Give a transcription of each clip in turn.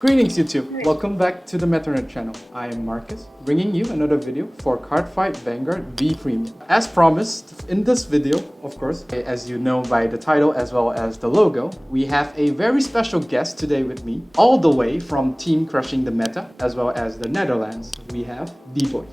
Greetings YouTube, welcome back to the Metronet channel. I am Marcus, bringing you another video for Cardfight Vanguard V Premium. As promised, in this video, of course, as you know by the title as well as the logo, we have a very special guest today with me, all the way from Team Crushing the Meta, as well as the Netherlands. We have DBoy.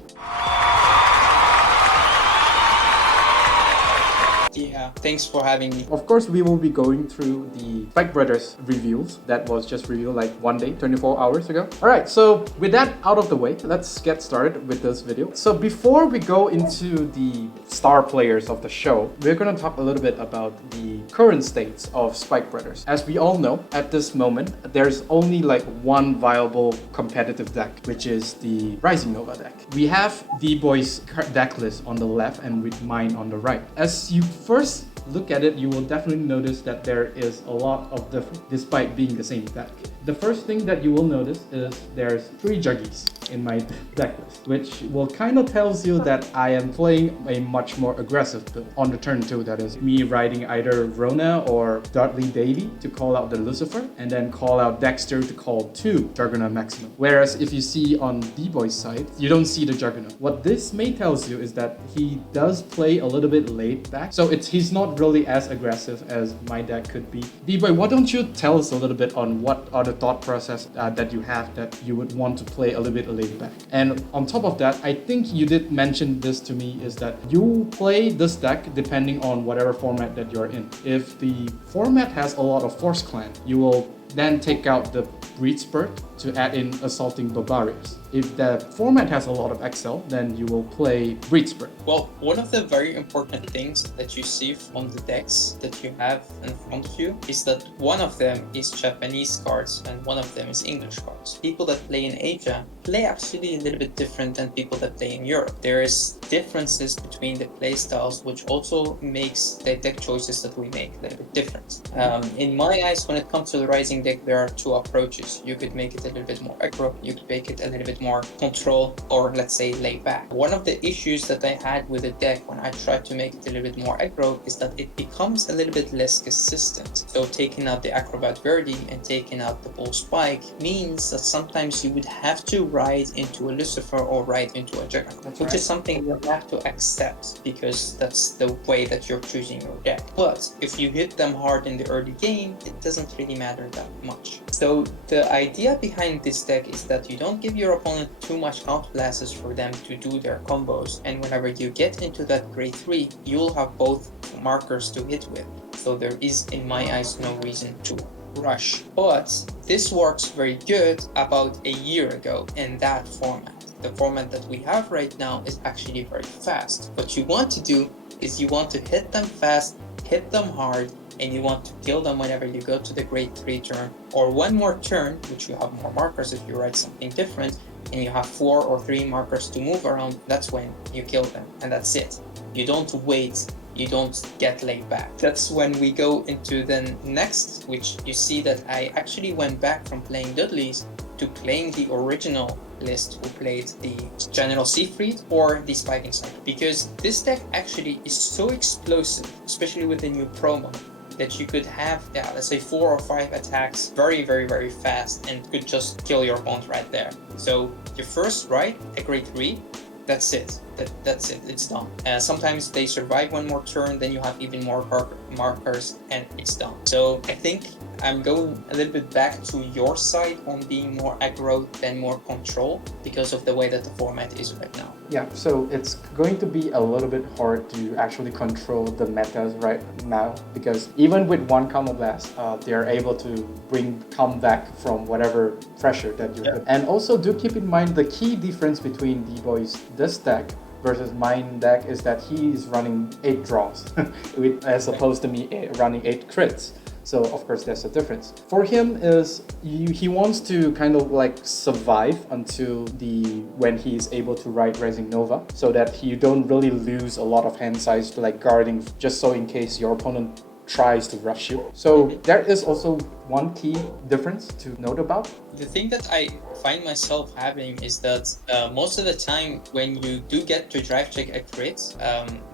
Yeah, thanks for having me. Of course, we will be going through the Spike Brothers reveals that was just revealed like one day, 24 hours ago. Alright, so with that out of the way, let's get started with this video. So before we go into the star players of the show, we're going to talk a little bit about the current states of Spike Brothers. As we all know, at this moment, there's only like one viable competitive deck, which is the Rising Nova deck. We have DBoy's deck list on the left and with mine on the right. As you first look at it, you will definitely notice that there is a lot of difference despite being the same deck. The first thing that you will notice is there's 3 Juggies in my deck list, which will kind of tells you that I am playing a much more aggressive build. On the turn 2, that is me riding either Rona or Dudley Daisy to call out the Lucifer, and then call out Dexter to call 2 Juggernaut Maximum. Whereas if you see on DBoy's side, you don't see the Juggernaut. What this may tells you is that he does play a little bit laid back, so he's not really as aggressive as my deck could be. DBoy, why don't you tell us a little bit on what are the thought process that you have that you would want to play a little bit laid back? And on top of that, I think you did mention this to me, is that you play this deck depending on whatever format that you're in. If the format has a lot of Force Clan, you will then take out the Breed Spurt to add in Assaulting Barbarians. If the format has a lot of XL, then you will play Breed Spurt. Well, one of the very important things that you see from the decks that you have in front of you is that one of them is Japanese cards and one of them is English cards. People that play in Asia play actually a little bit different than people that play in Europe. There is differences between the play styles, which also makes the deck choices that we make a little bit different. In my eyes, when it comes to the Rising deck, there are 2 approaches. You could make it a little bit more aggro, you could make it a little bit more control, or let's say laid back. One of the issues that I had with the deck when I tried to make it a little bit more aggro is that it becomes a little bit less consistent. So taking out the Acrobat Verdi and taking out the Bull Spike means that sometimes you would have to ride into a Lucifer or ride into a Juggernaut, which is something you have to accept because that's the way that you're choosing your deck. But if you hit them hard in the early game, it doesn't really matter that much. So the idea behind this deck is that you don't give your opponent too much outblasts for them to do their combos, and whenever you get into that grade 3, you'll have both markers to hit with. So there is, in my eyes, no reason to rush. But this works very good about a year ago in that format. The format that we have right now is actually very fast. What you want to do is you want to hit them fast, hit them hard, and you want to kill them whenever you go to the grade 3 turn, or one more turn, which you have more markers if you write something different, and you have 4 or 3 markers to move around. That's when you kill them, and that's it. You don't wait, you don't get laid back. That's when we go into the next, which you see that I actually went back from playing Dudleys to playing the original list who played the General Siegfried or the Spiking Sniper, because this deck actually is so explosive, especially with the new promo, that you could have, let's say 4 or 5 attacks very fast and could just kill your opponent right there. So your first ride, a grade 3, that's it. That's it. It's done. Sometimes they survive one more turn, then you have even more markers, and it's done. So I think I'm going a little bit back to your side on being more aggro than more control because of the way that the format is right now. Yeah, so it's going to be a little bit hard to actually control the metas right now, because even with one combo blast, they are able to come back from whatever pressure that you're in. And also do keep in mind the key difference between DBoy's this deck versus mine deck is that he is running 8 draws as opposed to me running 8 crits. So of course there's a difference. For him is he wants to kind of like survive until when he is able to ride Rising Nova, so that you don't really lose a lot of hand size to like guarding, just so in case your opponent tries to rush you. So there is also one key difference to note about. the thing that I find myself having is that most of the time when you do get to drive check a crit,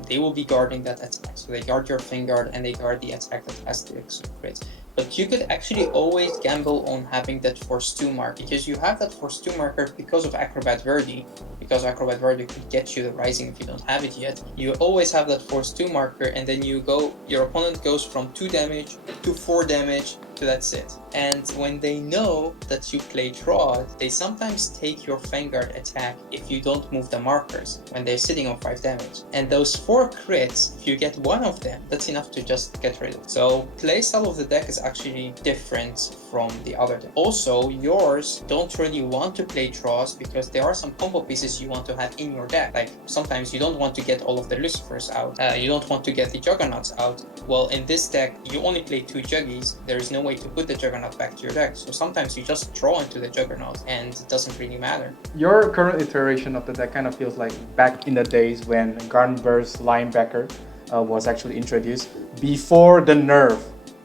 they will be guarding that attack. So they guard your Vanguard and they guard the attack that has the extra crit. But you could actually always gamble on having that force 2 mark, because you have that force 2 marker because of Acrobat Verdi, because Acrobat Verdi could get you the Rising if you don't have it yet. You always have that force 2 marker, and then your opponent goes from 2 damage to 4 damage, to that's it. And when they know that you play Trod, they sometimes take your Vanguard attack if you don't move the markers when they're sitting on 5 damage. And those 4 crits, if you get one of them, that's enough to just get rid of. So playstyle of the deck is actually different from the other deck. Also, yours don't really want to play Tross because there are some combo pieces you want to have in your deck. Like sometimes you don't want to get all of the Lucifers out. You don't want to get the Juggernauts out. Well, in this deck, you only play 2 Juggies. There is no way to put the Juggernaut back to your deck. So sometimes you just draw into the Juggernaut and it doesn't really matter. Your current iteration of the deck kind of feels like back in the days when Garnburst Linebacker was actually introduced before the nerf.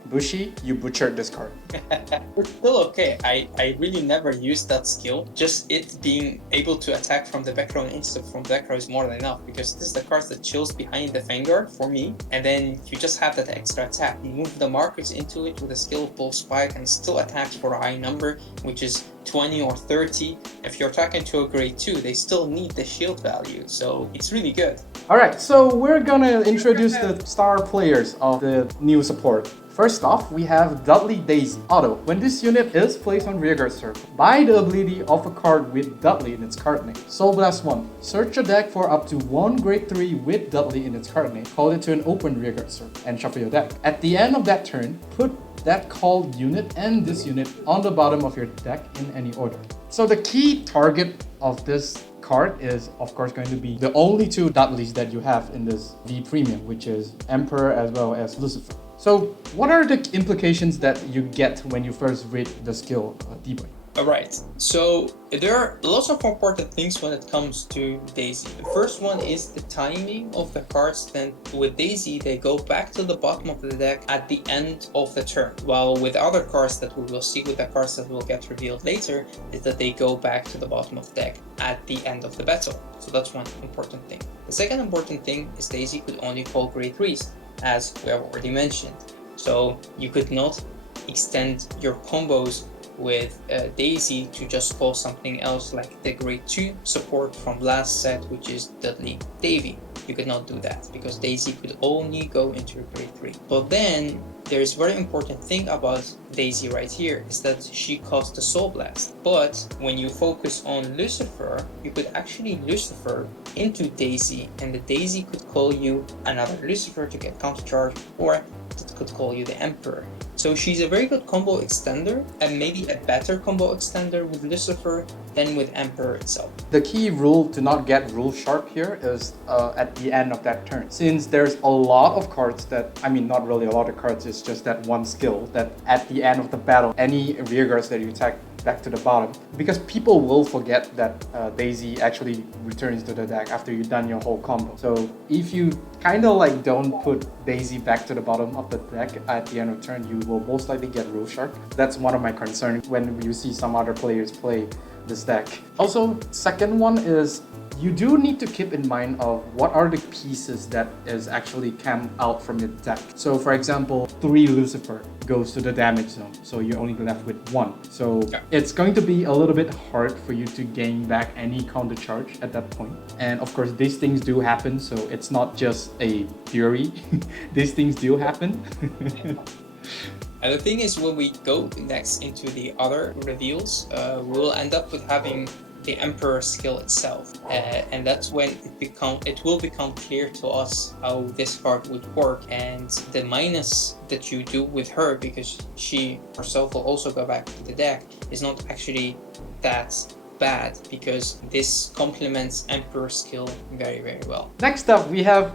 Bushi, you butchered this card. It's still okay. I really never used that skill. Just it being able to attack from the back row and instead from the back row is more than enough, because this is the card that chills behind the Vanguard for me, and then you just have that extra attack. You move the markers into it with a skill of Bull Spike and still attacks for a high number, which is 20 or 30. If you're attacking to a grade 2, they still need the shield value, so it's really good. Alright, so we're gonna introduce the star players of the new support. First off, we have Dudley Daisy. Auto. When this unit is placed on rearguard circle, buy the ability of a card with Dudley in its card name. Soul Blast 1. Search a deck for up to 1 grade 3 with Dudley in its card name. Call it to an open rearguard circle and shuffle your deck. At the end of that turn, put that called unit and this unit on the bottom of your deck in any order. So the key target of this card is of course going to be the only 2 Dudleys that you have in this V Premium, which is Emperor as well as Lucifer. So what are the implications that you get when you first read the skill, DBoy? Alright, so there are lots of important things when it comes to Daisy. The first one is the timing of the cards. Then with Daisy, they go back to the bottom of the deck at the end of the turn. While with other cards that we will see with the cards that will get revealed later, is that they go back to the bottom of the deck at the end of the battle. So that's one important thing. The second important thing is Daisy could only call grade 3s, as we have already mentioned. So you could not extend your combos with Daisy to just call something else like the grade 2 support from last set, which is Dudley Daisy. You could not do that because Daisy could only go into grade 3. But then there is very important thing about Daisy right here is that she costs the Soul Blast. But when you focus on Lucifer, you could actually Lucifer into Daisy, and the Daisy could call you another Lucifer to get counter charge, or it could call you the Emperor. So she's a very good combo extender, and maybe a better combo extender with Lucifer than with Emperor itself. The key rule to not get rule sharp here is at the end of that turn. Since there's a lot of cards that, I mean not really a lot of cards, it's just that one skill that at the end of the battle, any rearguards that you attack back to the bottom, because people will forget that Daisy actually returns to the deck after you've done your whole combo. So if you kind of like don't put Daisy back to the bottom of the deck at the end of turn, you will most likely get rule shark. That's one of my concerns when you see some other players play this deck. Also, second one is you do need to keep in mind of what are the pieces that is actually camped out from your deck. So for example, 3 Lucifer goes to the damage zone, so you're only left with 1. So it's going to be a little bit hard for you to gain back any counter charge at that point. And of course, these things do happen, so it's not just a theory. These things do happen. And the thing is, when we go next into the other reveals, we'll end up with having the Emperor skill itself, and that's when it will become clear to us how this card would work, and the minus that you do with her, because she herself will also go back to the deck, is not actually that bad, because this complements Emperor skill very, very well. Next up, we have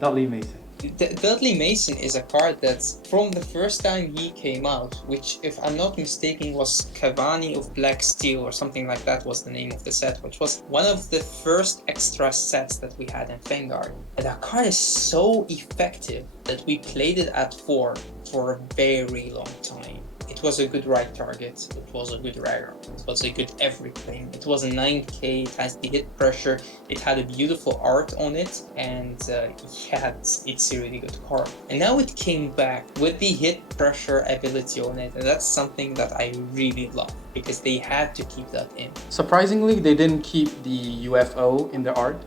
Dudley Mason. Dudley Mason is a card that from the first time he came out, which if I'm not mistaken was Cavani of Black Steel or something like that was the name of the set, which was one of the first extra sets that we had in Vanguard. And that card is so effective that we played it at 4 for a very long time. it was a good right target, it was a good rear guard, it was a good everything. It was a 9k, it has the hit pressure, it had a beautiful art on it, and yeah, it's a really good card. And now it came back with the hit pressure ability on it, and that's something that I really love, because they had to keep that in. Surprisingly, they didn't keep the UFO in the art.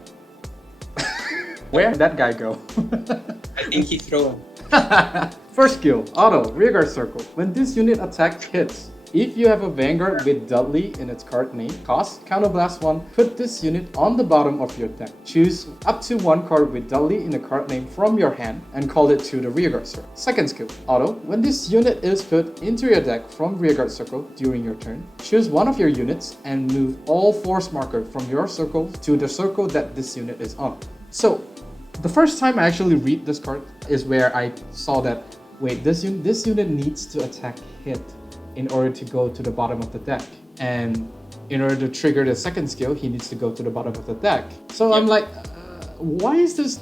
Where did that guy go? I think he threw him. First skill, Auto, Rearguard Circle. When this unit attack hits, if you have a Vanguard with Dudley in its card name, cost, counterblast 1, put this unit on the bottom of your deck. Choose up to 1 card with Dudley in the card name from your hand and call it to the Rearguard Circle. Second skill, Auto, when this unit is put into your deck from Rearguard Circle during your turn, choose one of your units and move all force markers from your circle to the circle that this unit is on. So, the first time I actually read this card is where I saw that, wait, this unit needs to attack hit in order to go to the bottom of the deck. And in order to trigger the second skill, he needs to go to the bottom of the deck. So I'm like, why is this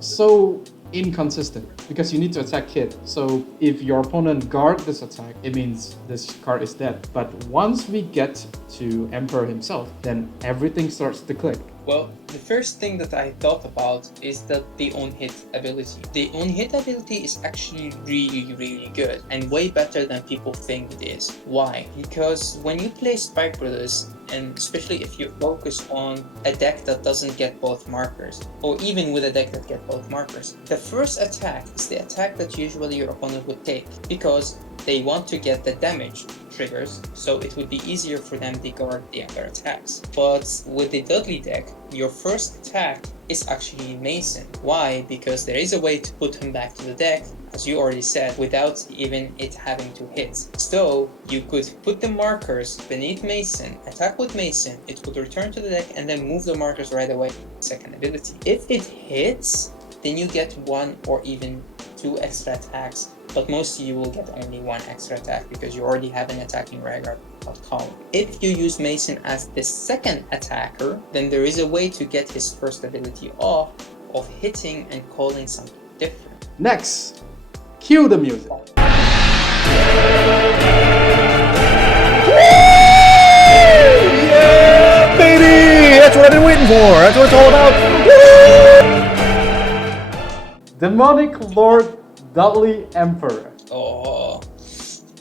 so inconsistent? Because you need to attack hit. So if your opponent guard this attack, it means this card is dead. But once we get to Emperor himself, then everything starts to click. Well, the first thing that I thought about is that the on-hit ability. The on-hit ability is actually really good and way better than people think it is. Why? Because when you play Spike Brothers, and especially if you focus on a deck that doesn't get both markers, or even with a deck that gets both markers, the first attack is the attack that usually your opponent would take, because they want to get the damage triggers, so it would be easier for them to guard the other attacks. But with the Dudley deck, your first attack is actually Mason. Why? Because there is a way to put him back to the deck, as you already said, without even it having to hit. So you could put the markers beneath Mason, attack with Mason, it would return to the deck, and then move the markers right away. Second ability. If it hits, then you get 1 or even 2 extra attacks, but most of you will get only 1 extra attack because you already have an attacking rearguard column. If you use Mason as the second attacker, then there is a way to get his first ability off of hitting and calling something different. Next, cue the music. Yeah, baby! That's what I've been waiting for. That's what it's all about. Woo! Demonic Lord Dudley Emperor. Oh,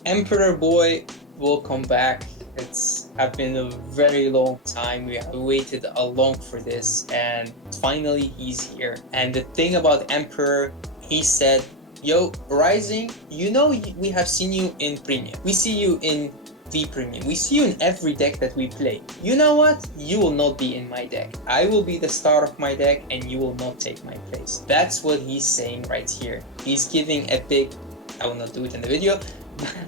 Emperor boy will come back. It's been a very long time. We have waited a long for this, and finally he's here. And the thing about Emperor, he said, yo, Rising, you know we have seen you in Premium. We see you in V Premium. We see you in every deck that we play. You know what? You will not be in my deck. I will be the star of my deck and you will not take my place. That's what he's saying right here. He's giving a big, I will not do it in the video,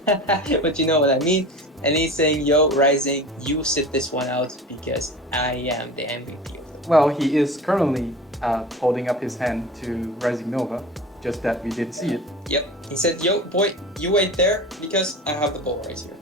but you know what I mean. And he's saying, yo, Rising, you sit this one out because I am the MVP of it. Well, he is currently holding up his hand to Rising Nova, just that we didn't see it. Yep, he said, yo, boy, you wait there because I have the ball right here.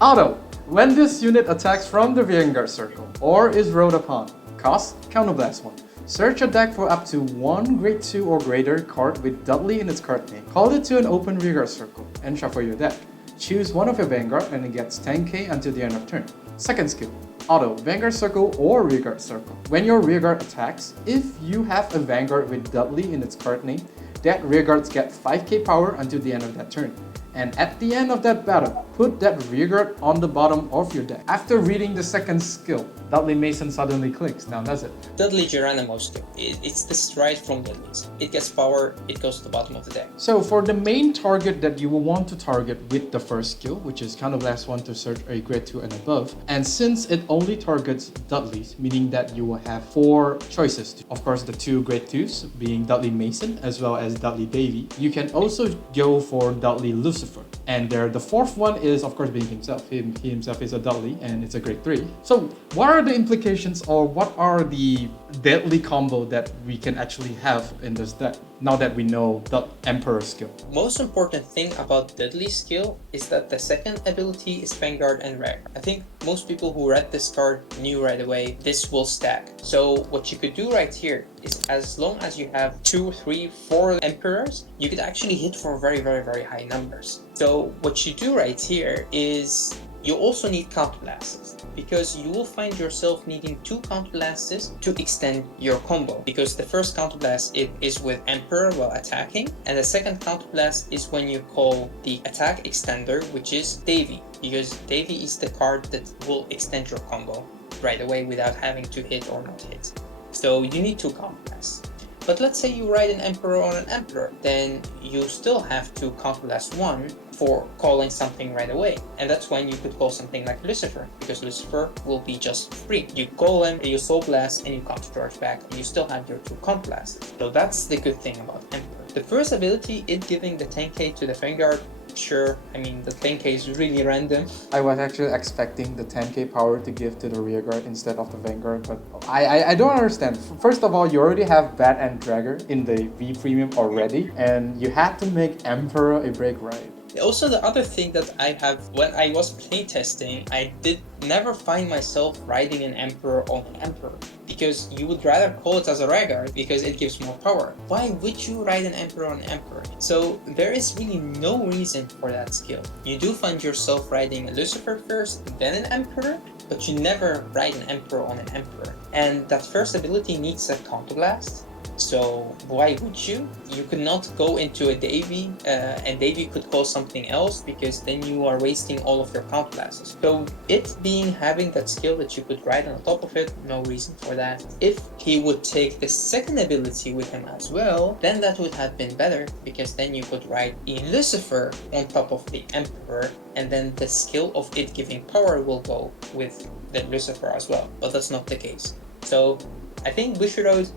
Auto, when this unit attacks from the Vanguard circle or is rode upon, cost, counterblast 1. Search a deck for up to 1 grade 2 or greater card with Dudley in its card name. Call it to an open Rearguard circle and shuffle your deck. Choose one of your Vanguard and it gets 10k until the end of turn. Second skill, Auto, Vanguard circle or Rearguard circle. When your Rearguard attacks, if you have a Vanguard with Dudley in its card name, that Rearguards get 5k power until the end of that turn. And at the end of that battle, put that Rearguard on the bottom of your deck. After reading the second skill, Dudley Mason suddenly clicks, now does it? Dudley Geronimo skill. It's the stride from Dudleys. It gets power, it goes to the bottom of the deck. So for the main target that you will want to target with the first skill, which is counterblast 1 to search a grade 2 and above, and since it only targets Dudleys, meaning that you will have 4 choices. Of course, the 2 grade 2s being Dudley Mason as well as Dudley Daisy. You can also go for Dudley Lucifer. And there, the 4th one is of course being himself. He himself is a Dudley and it's a grade 3. So what are the implications or what are the deadly combo that we can actually have in this deck? now that we know the Emperor skill? Most important thing about Dudley's skill is that the second ability is Vanguard and Rare. I think most people who read this card knew right away this will stack. So what you could do right here is, as long as you have 2, 3, 4 Emperors, you could actually hit for very, very, very high numbers. So what you do right here is you also need counterblasts, because you will find yourself needing 2 counterblasts to extend your combo, because the first counterblast is with Emperor while attacking, and the second counterblast is when you call the attack extender, which is Davy, because Davy is the card that will extend your combo right away without having to hit or not hit. So you need 2 counterblasts. But let's say you ride an Emperor on an Emperor, then you still have to counterblast 1 for calling something right away. And that's when you could call something like Lucifer, because Lucifer will be just free. You call him, you soul blast, and you countercharge back, and you still have your 2 counterblasts. So that's the good thing about Emperor. The first ability, it giving the 10k to the Vanguard, sure, I mean the 10k is really random. I was actually expecting the 10k power to give to the rearguard instead of the Vanguard, but I don't understand. First of all, you already have Bat and Dragger in the V Premium already, and you had to make Emperor a break ride. Also, the other thing that I have, when I was playtesting, I did never find myself riding an Emperor on an Emperor, because you would rather call it as a Rearguard because it gives more power. Why would you ride an Emperor on an Emperor? So there is really no reason for that skill. You do find yourself riding a Lucifer first, then an Emperor, but you never ride an Emperor on an Emperor. And that first ability needs a counterblast. So why would you? You could not go into a Davy and Davy could call something else, because then you are wasting all of your counterblasts. So it being having that skill that you could ride on top of it, no reason for that. If he would take the second ability with him as well, then that would have been better, because then you could ride in Lucifer on top of the Emperor, and then the skill of it giving power will go with the Lucifer as well. But that's not the case. So I think Bushiroad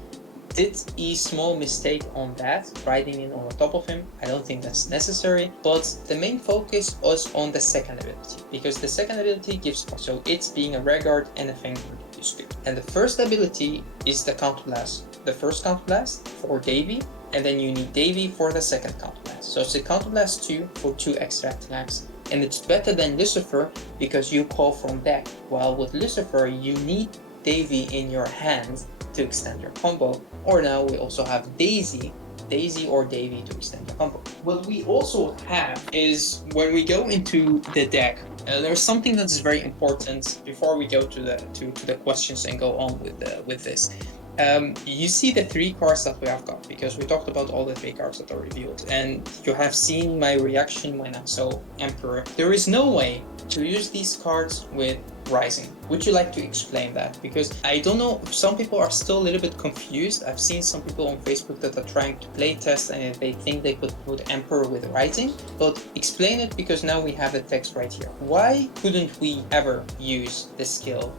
did a small mistake on that, riding in on the top of him. I don't think that's necessary, but the main focus was on the second ability, because the second ability gives, so it's being a Rearguard and a Vanguard is good. And the first ability is the counterblast. The first counterblast for Davy, and then you need Davy for the second counterblast. So it's a counterblast 2 for 2 extra attacks. And it's better than Lucifer because you call from deck, while with Lucifer you need Davy in your hand to extend your combo, or now we also have Daisy or Davy to extend the combo. What we also have is, when we go into the deck, there's something that's very important before we go to the questions and go on with this. You see the 3 cards that we have got, because we talked about all the 3 cards that are revealed, and you have seen my reaction when I saw Emperor. There is no way to use these cards with Rising. Would you like to explain that? Because I don't know, some people are still a little bit confused. I've seen some people on Facebook that are trying to play test and they think they could put Emperor with Rising, but explain it, because now we have the text right here. Why couldn't we ever use the skill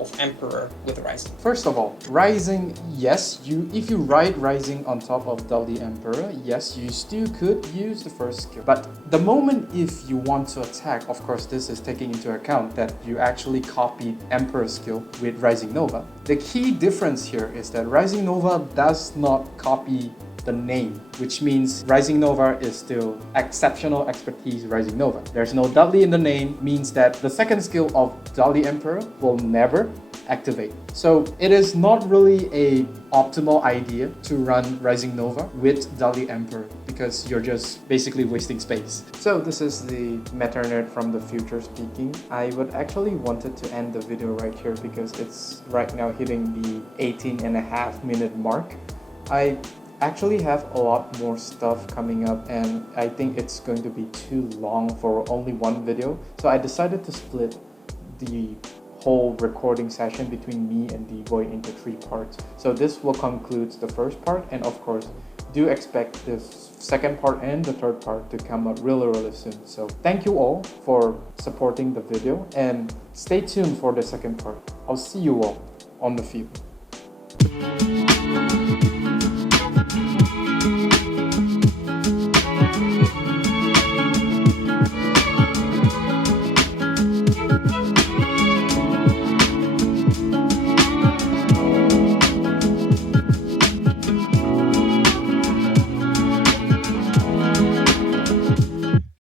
of Emperor with Rising? First of all, Rising, yes, if you ride Rising on top of Dudley Emperor, yes, you still could use the first skill. But the moment if you want to attack, of course this is taking into account that you actually copied Emperor skill with Rising Nova. The key difference here is that Rising Nova does not copy the name, which means Rising Nova is still Exceptional Expertise Rising Nova. There's no Dudley in the name, means that the second skill of Dudley Emperor will never activate. So it is not really a optimal idea to run Rising Nova with Dudley Emperor, because you're just basically wasting space. So this is the Meta Nerd from the future speaking. I would actually wanted to end the video right here, because it's right now hitting the 18.5-minute mark. I actually have a lot more stuff coming up, and I think it's going to be too long for only one video. So I decided to split the whole recording session between me and DBoy into 3 parts. So this will conclude the first part, and of course do expect this second part and the third part to come up really soon. So thank you all for supporting the video, and stay tuned for the second part. I'll see you all on the field.